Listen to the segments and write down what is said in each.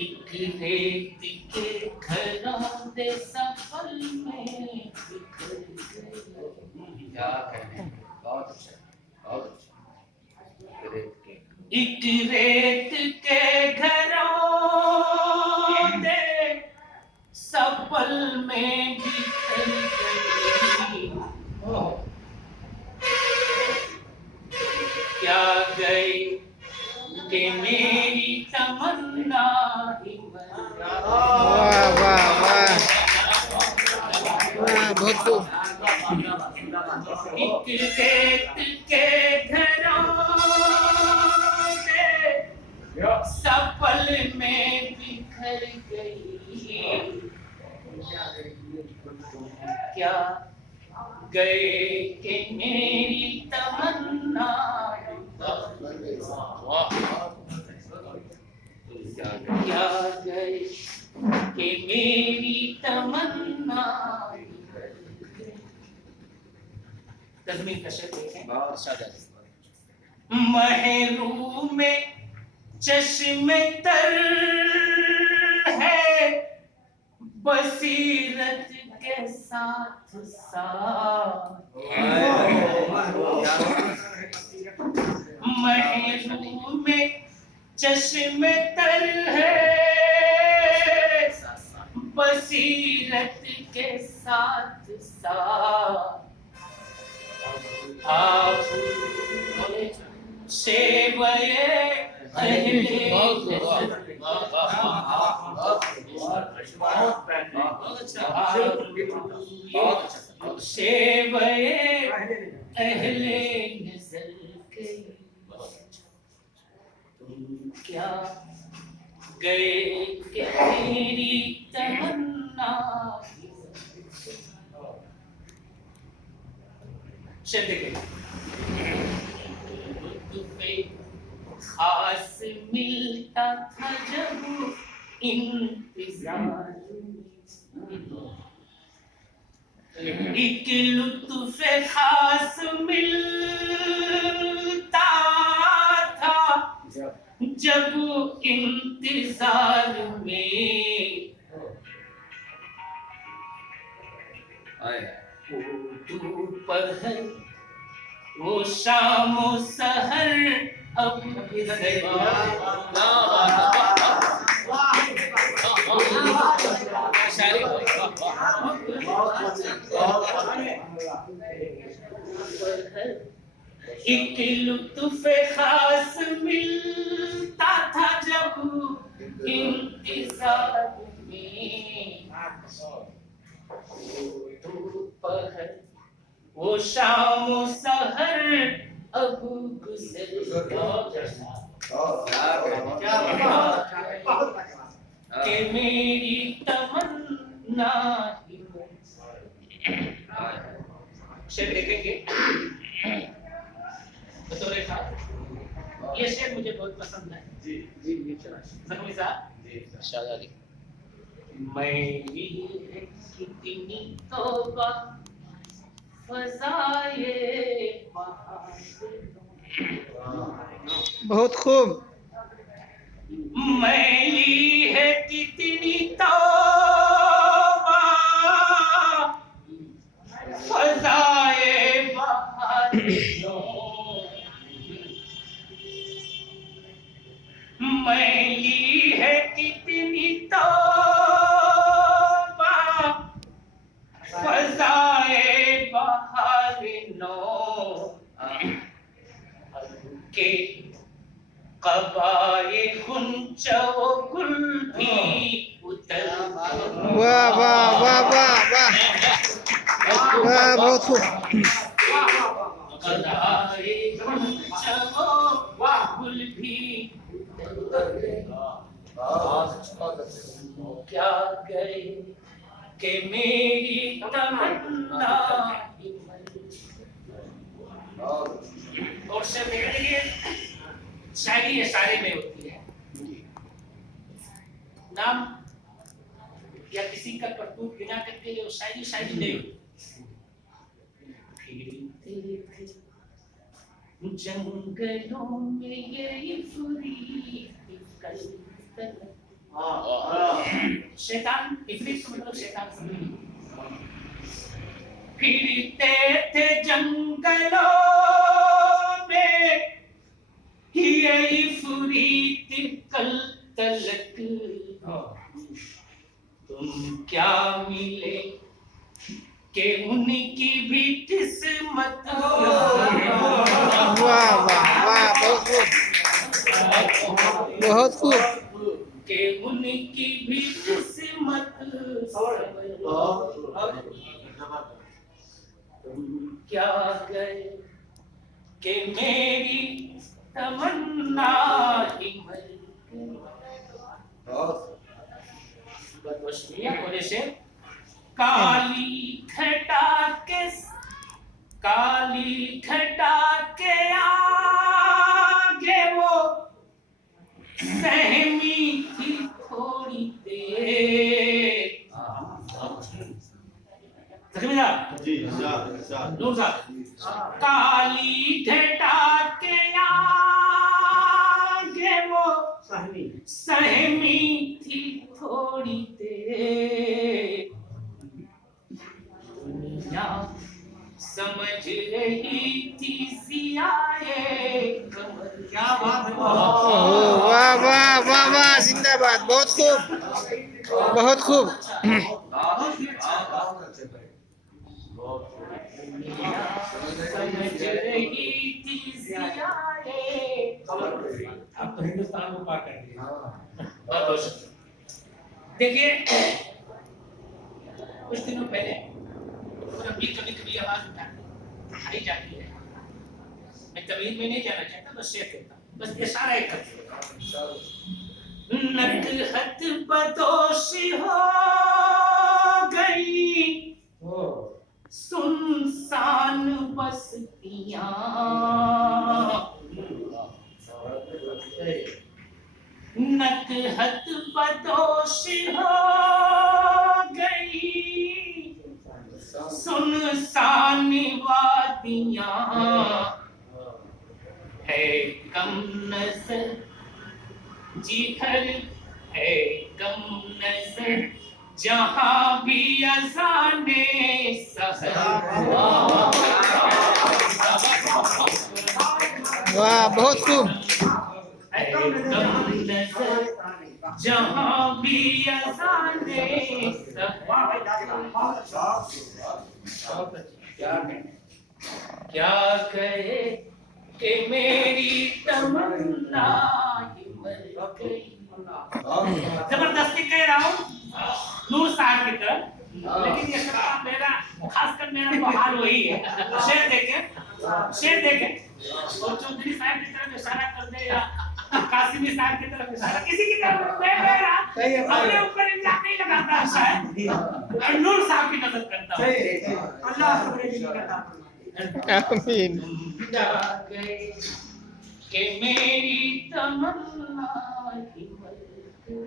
एक रेत के घरौंदे सफल में बिखर गए। क्या कहने, बहुत अच्छा, बहुत अच्छा। रेत के एक रेत के घरौंदे सफल में बिखर गई। क्या गए कि मेरी तमन्ना ही मर गई। वाह वाह वाह वाह, बहुत खूब। एक रेत के घरौंदे सफल में बिखर गई। क्या गए कि मेरी तमन्ना क्या गए कि मेरी तमन्ना। तज़मीन का शेर देखें। बहुत सादा। महरू में चश्मे तर है बसीरत के साथ साथ। महरू में चश्मे तर है बसीरत के साथ साथ। आप सेवये अहले सेवये अहले नज़र के तुम क्या गए कि मेरी तमन्ना। शेर देखिए। लुत्फ़े खास मिलता था जब इंतजार में। एक लुत्फ़े खास मिलता था जब इंतजार में। दोपहर वो शाम सहर अब एक लुत्फ़े खास मिलता था जब इंतजार में। दोपहर वो शाम सहर अब गुजर कि मेरी तमन्ना ही मर। शेर देखेंगे बतौर खास। ये शेर मुझे बहुत पसंद है। जी जी ज़रूरी साहब जी शादा जी। मेरी है कितनी तौबा फज़ाए बहार। बहुत खूब। मैली है कितनी तौबा फज़ाए बहार। मैली है कितनी तौबा फज़ाए बहार नो के कबाए गुंचो गुल भी उतर। वाह वाह वाह वाह वाह वाह, बहुत खूब। कबाए गुंचो गुल भी क्या गए कि मेरी तमन्ना। और से मेरे लिए शायरी या शायरी में होती है। नाम या किसी का करतूत बिना करके वो शायरी शायरी नहीं होती। जंगलों में ये इफ़रीत कल तक शैतान इफरीत का मतलब शैतान समझ। फिरते थे जंगलों में ये इफरीत कल तलक, तुम क्या मिले के उनकी भी किस्मत। वाह वाह वाह, बहुत खूब, बहुत खूब। के उनकी भी किस्मत। तुम क्या गए कि मेरी तमन्ना ही मर गई। से काली घटा के आगे वो सहमी थी थोड़ी देर। काली घटा के आगे वो सहमी थी थोड़ी देर। दुनिया समझ रही थी सियाए कमर। क्या बात है। वाह वाह वाह वाह, जिंदाबाद, बहुत खूब, बहुत खूब। समझ रही थी सियाए कमर। अब तो हिंदुस्तान को पार कर दिया। देखिए कुछ दिनों पहले कभी आवाज उठाई जाती है। मैं तमीज में नहीं जाना चाहता, बस शेयर करता हूं, बस इशारा एक करता हूं। नकहत बदोशी हो गई सुनसान बस्तियां। नकहत बदोशी हो गई सुनसान वादियां। है कम नजर जिधर है कम नजर जहां भी अज़ाने सहर। वाह, बहुत खूब। है कम नजर जहां भी अज़ाने सहर। क्या कहे कि मेरी तमन्ना ही मर गई। जबरदस्ती कह रहा हूँ नूर साहब की तरफ, लेकिन ये सब मेरा खासकर मेरा तो हाल वही है। शेर देखे और चौधरी साहब की तरफ इशारा कर दे या कासिमी साहब की तरफ इशारा, किसी की तरफ मैं मेरा अपने ऊपर इल्जाम नहीं लगाता शायद, और नूर साहब की मदद करता हूँ। अल्लाह आमीन। कि मेरी तमन्ना ही मर गई।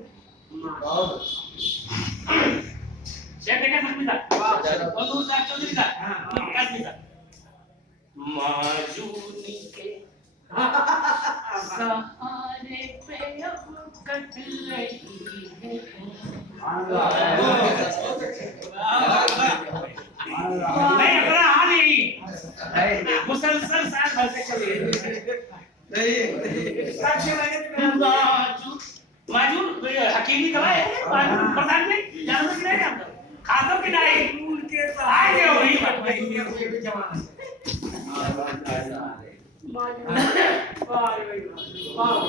शेर देखा समीता और नूर साहब चौधरी साहब कासिमी साहब। माजूनी के सहारे पे अब कट रही है। नहीं अपना हाल यही मुसलसल साल भर से चली माजून हकीमी दवा है प्रधान जी जानवर की नहीं जानते खातर की नहीं उनके आए वही जवान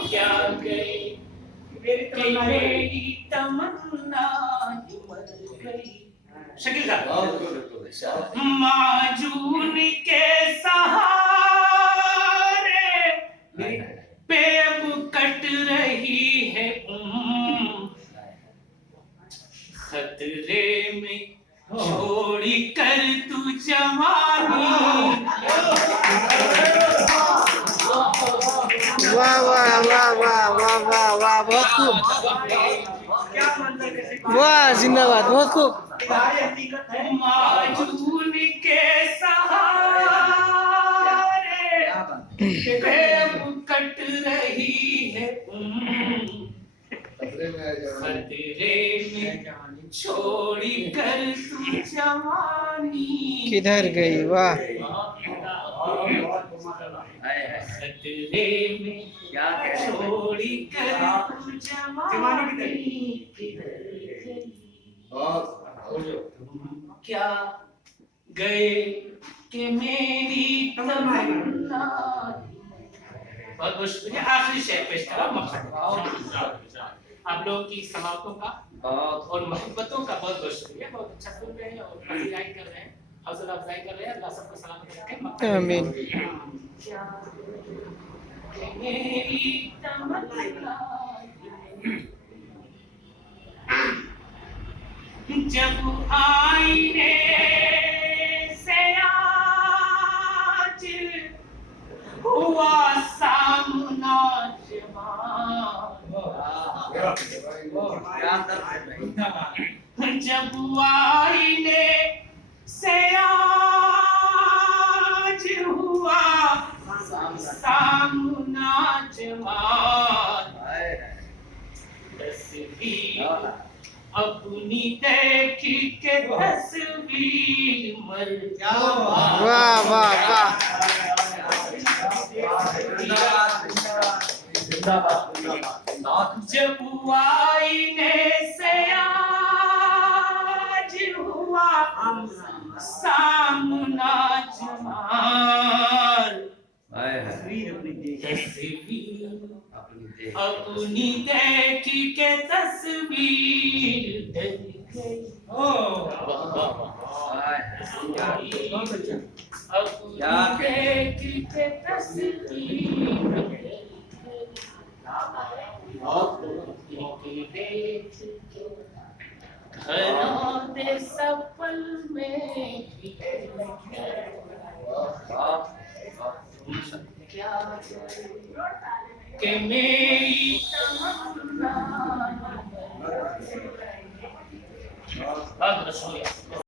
क्या गए मेरी तमन्ना ही मर गई। शकील साहब माजून के सहारे पे अब कट रही है खतरे में छोड़ी कर तू जवानी। वाह वाह वाह वाह वाह वाह वाह, बहुत खूब। वाह, जिंदाबाद, बहुत खूब। माजून के सहारे पे अब कट रही है खतरे में छोड़ी कर तू जवानी किधर गई वाह खतरे में क्या कह रहे हैं? छोड़ी कर तू जवानी किधर गई क्या गए कि मेरी तमन्ना बहुत बहुत शुक्रिया आखिरी शेर पेश करा आप लोगों की समाप्तों का और मोहब्बतों का बहुत बहुत शुक्रिया बहुत अच्छा सुन रहे हैं और मज़ीदारी कर रहे हैं हौसला अफजाई कर रहे हैं अल्लाह सबको सलामत रखे आमीन मेरी तमन्ना जब आईने से आज हुआ सामना जब आईने से आज हुआ सामना जमाल तस्वीर अपनी देखी के तस्वीर मर वाह वाह वाह जब आईने से आज हुआ सामना जमाल तस्वीर अपनी देखी के तस्वीर डर गई अपनी देखी के तस्वीर घरों दे सपल में क्या कि मेरी तमन्ना बहुत शुक्रिया